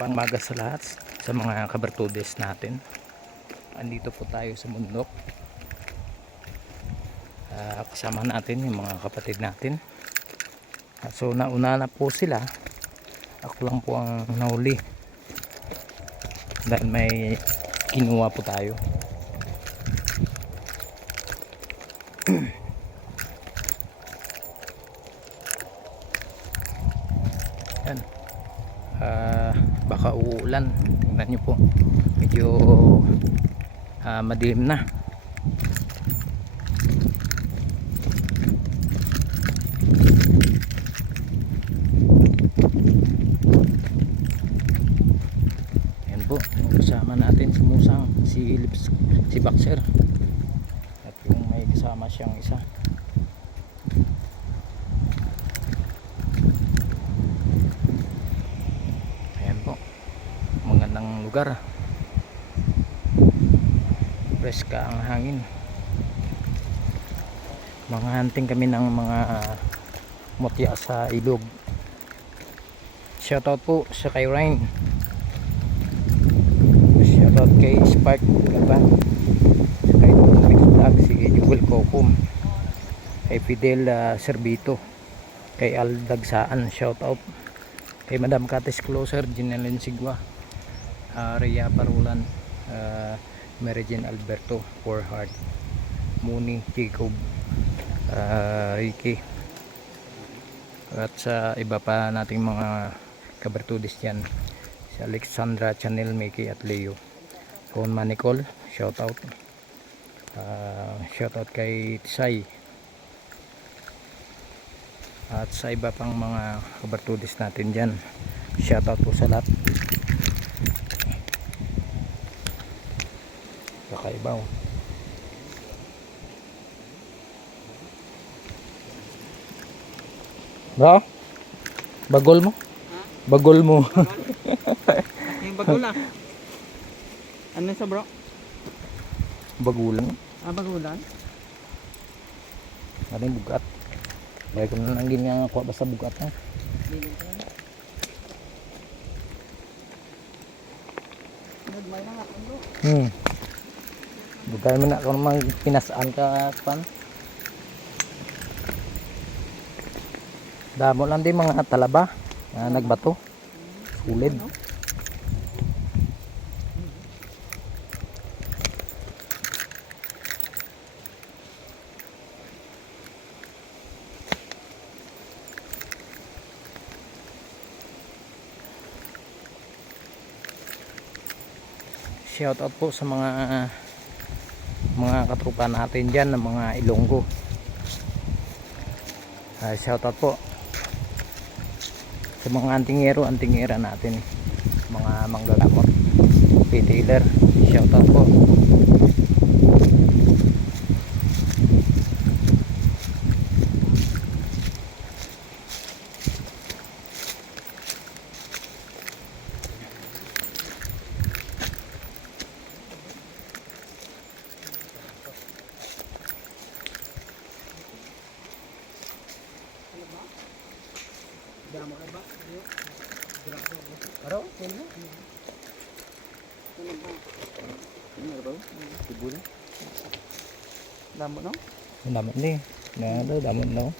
Pangmaga sa lahat, sa mga kabartudes natin. Andito po tayo sa bundok. Kasama natin yung mga kapatid natin. So nauna na po sila. Ako lang po ang nahuli dahil may kinuha po tayo. Yan. Baka uulan. Tingnan nyo po, medyo madilim na. Yan po, kasama natin si Musang, si Boxer, at yung may kasama siyang isa. Magandang lugar, preska ang hangin. Mga hunting kami ng mga mutya sa ilog. Shoutout po sa kay Ryan, shoutout kay Spark Gaba, kay Dominic Vlog, si Jewel Kokum, kay Fidel Servito, kay Aldagsaan, shoutout kay Madam Kates Closer, Ginelen Sigwa, Rhea Parulan, Mary Jane Alberto, Poor Heart, Muni, Jacob, Ricky, at sa iba pa nating mga kabartudis dyan, si Alexandra, Chanel, Mickey at Leo, Con Manicol, shoutout, shoutout kay Tisay, at sa iba pang mga kabartudis natin dyan, shoutout po sa lahat. Kakaibaw. Bro? Bagol mo? Ha? Bagol mo. Yung bagul ah. Ano sa bro? Bagulan. Bagulan? Ano yung bugat? Bahay ko na lang nga kuha basta bugat na. Liling ko na. Nagmay na nga bro. Bugay mo na kung naman pinasaan ka pan. Damo lang din mga talaba na nagbato. Ulid. Shout out po sa mga katropa natin dyan ng mga Ilonggo. Shout out po sa mga antingera natin, mga manggagamot, retailer. Shout out po. Damo ka ba? Aro, ano? Ano ba? Ano ba? Tibul. Damo no? Damo ni. Na damo no.